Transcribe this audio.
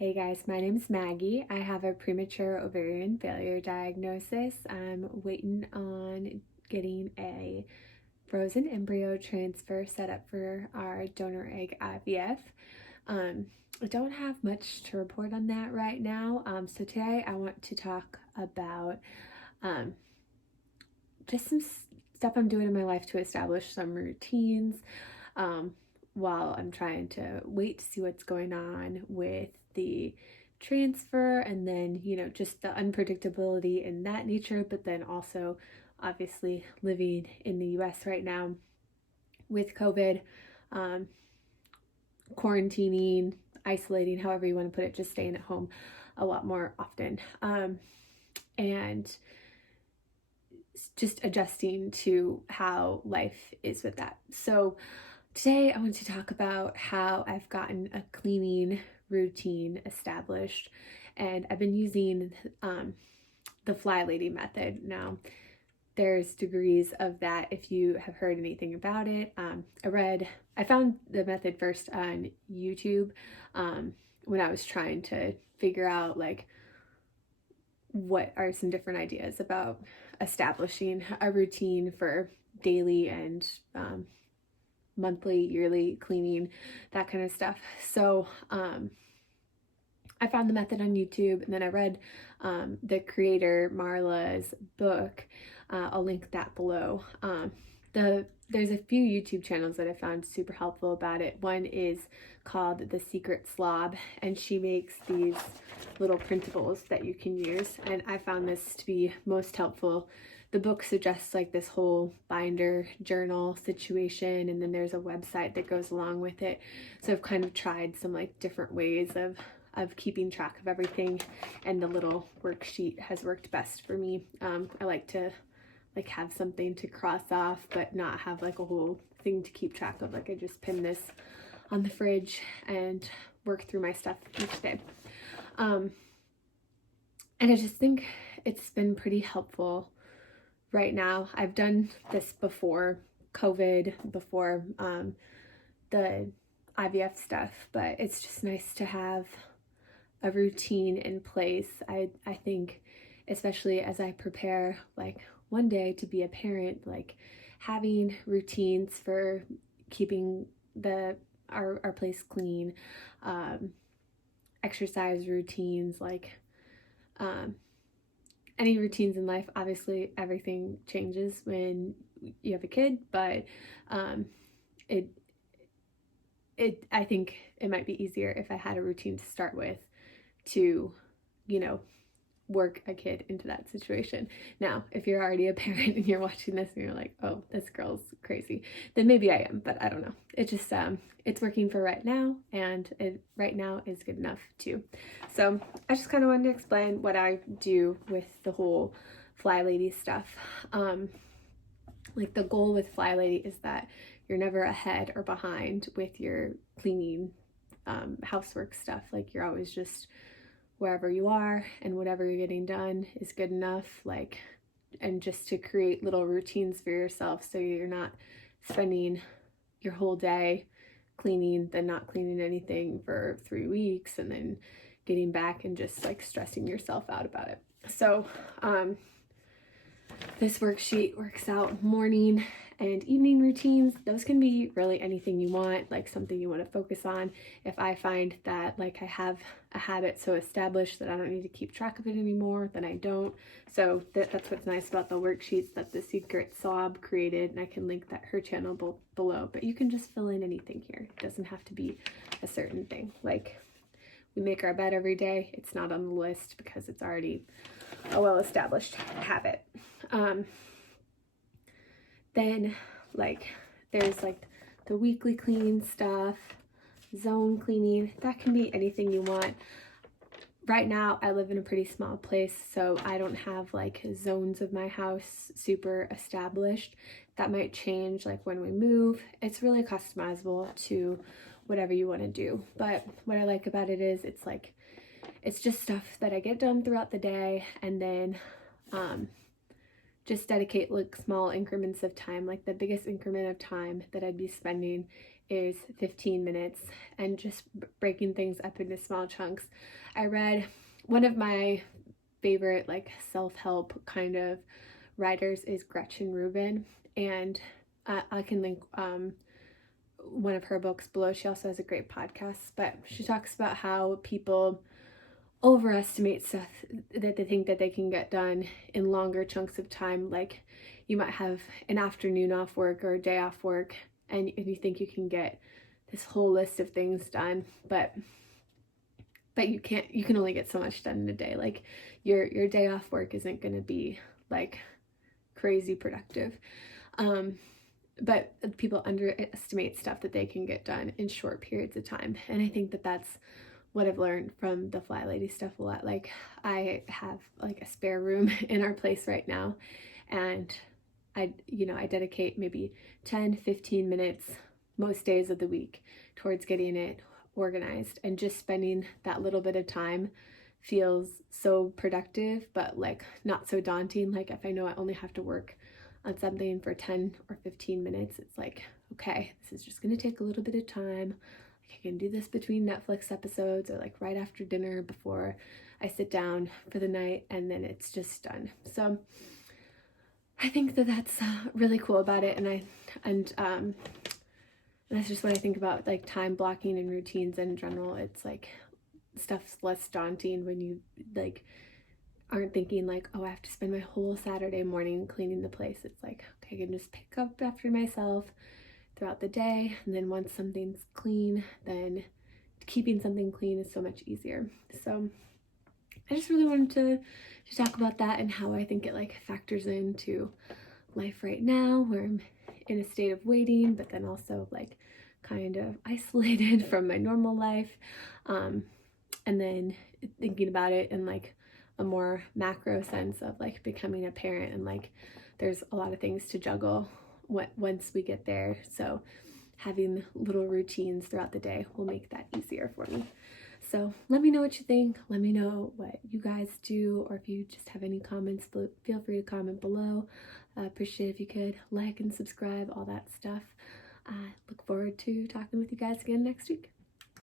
Hey guys, my name is Maggie. I have a premature ovarian failure diagnosis. I'm waiting on getting a frozen embryo transfer set up for our donor egg IVF. I don't have much to report on that right now. So today I want to talk about um, just some stuff I'm doing in my life to establish some routines while I'm trying to wait to see what's going on with the transfer, and then just the unpredictability in that nature, but then also obviously living in the US right now with COVID, um, quarantining, isolating, however you want to put it, just staying at home a lot more often, and just adjusting to how life is with that. So today I want to talk about how I've gotten a cleaning routine established, and I've been using the FlyLady method. Now, there's degrees of that if you have heard anything about it. I found the method first on YouTube when I was trying to figure out like what are some different ideas about establishing a routine for daily and monthly, yearly cleaning, that kind of stuff. So I found the method on YouTube, and then I read the creator Marla's book. I'll link that below. There's a few YouTube channels that I found super helpful about it. One is called The Secret Slob, and she makes these little printables that you can use, and I found this to be most helpful. The book suggests like this whole binder journal situation, and then there's a website that goes along with it. So I've kind of tried some like different ways of keeping track of everything, and the little worksheet has worked best for me. I like to like have something to cross off, but not have like a whole thing to keep track of. Like I just pin this on the fridge and work through my stuff each day. And I just think it's been pretty helpful right now. I've done this before COVID, before the IVF stuff, but it's just nice to have a routine in place. I think, especially as I prepare like one day to be a parent, like having routines for keeping our place clean, exercise routines, like any routines in life. Obviously everything changes when you have a kid, but I think it might be easier if I had a routine to start with to work a kid into that situation. Now, if you're already a parent and you're watching this and you're like, oh, this girl's crazy, then maybe I am, but I don't know. It just it's working for right now, and right now is good enough too. So I just kind of wanted to explain what I do with the whole FlyLady stuff. Like the goal with FlyLady is that you're never ahead or behind with your cleaning housework stuff. Like you're always just wherever you are, and whatever you're getting done is good enough. Like, and just to create little routines for yourself so you're not spending your whole day cleaning, then not cleaning anything for 3 weeks, and then getting back and just like stressing yourself out about it. So this worksheet works out morning and evening routines. Those can be really anything you want, like something you want to focus on. If I find that like I have a habit so established that I don't need to keep track of it anymore, then I don't. So that's what's nice about the worksheets that the Secret Slob created, and I can link her channel below. But you can just fill in anything here. It doesn't have to be a certain thing. Like we make our bed every day. It's not on the list because it's already a well-established habit. Then like there's like the weekly cleaning stuff, zone cleaning. That can be anything you want. Right now I live in a pretty small place, so I don't have like zones of my house super established. That might change like when we move. It's really customizable to whatever you want to do. But what I like about it is it's just stuff that I get done throughout the day, and then just dedicate like small increments of time. Like the biggest increment of time that I'd be spending is 15 minutes, and just breaking things up into small chunks. I read one of my favorite like self-help kind of writers is Gretchen Rubin, and I can link one of her books below. She also has a great podcast, but she talks about how people overestimate stuff that they think that they can get done in longer chunks of time. Like you might have an afternoon off work or a day off work, and you think you can get this whole list of things done, but you can't. You can only get so much done in a day. Like your day off work isn't going to be like crazy productive. But people underestimate stuff that they can get done in short periods of time, and I think that that's what I've learned from the FlyLady stuff a lot. Like I have like a spare room in our place right now, and I dedicate maybe 10-15 minutes most days of the week towards getting it organized, and just spending that little bit of time feels so productive, but like not so daunting. Like if I know I only have to work on something for 10 or 15 minutes, it's like, okay, this is just going to take a little bit of time. Like I can do this between Netflix episodes, or like right after dinner before I sit down for the night, and then it's just done. So I think that that's really cool about it. And that's just what I think about like time blocking and routines in general. It's like stuff's less daunting when you like aren't thinking like, oh, I have to spend my whole Saturday morning cleaning the place. It's like, okay, I can just pick up after myself throughout the day, and then once something's clean, then keeping something clean is so much easier. So I just really wanted to talk about that, and how I think it like factors into life right now, where I'm in a state of waiting, but then also like kind of isolated from my normal life, and then thinking about it in like a more macro sense of like becoming a parent, and like there's a lot of things to juggle once we get there. So having little routines throughout the day will make that easier for me. So let me know what you think. Let me know what you guys do, or if you just have any comments, feel free to comment below. I appreciate if you could like and subscribe, all that stuff. I look forward to talking with you guys again next week.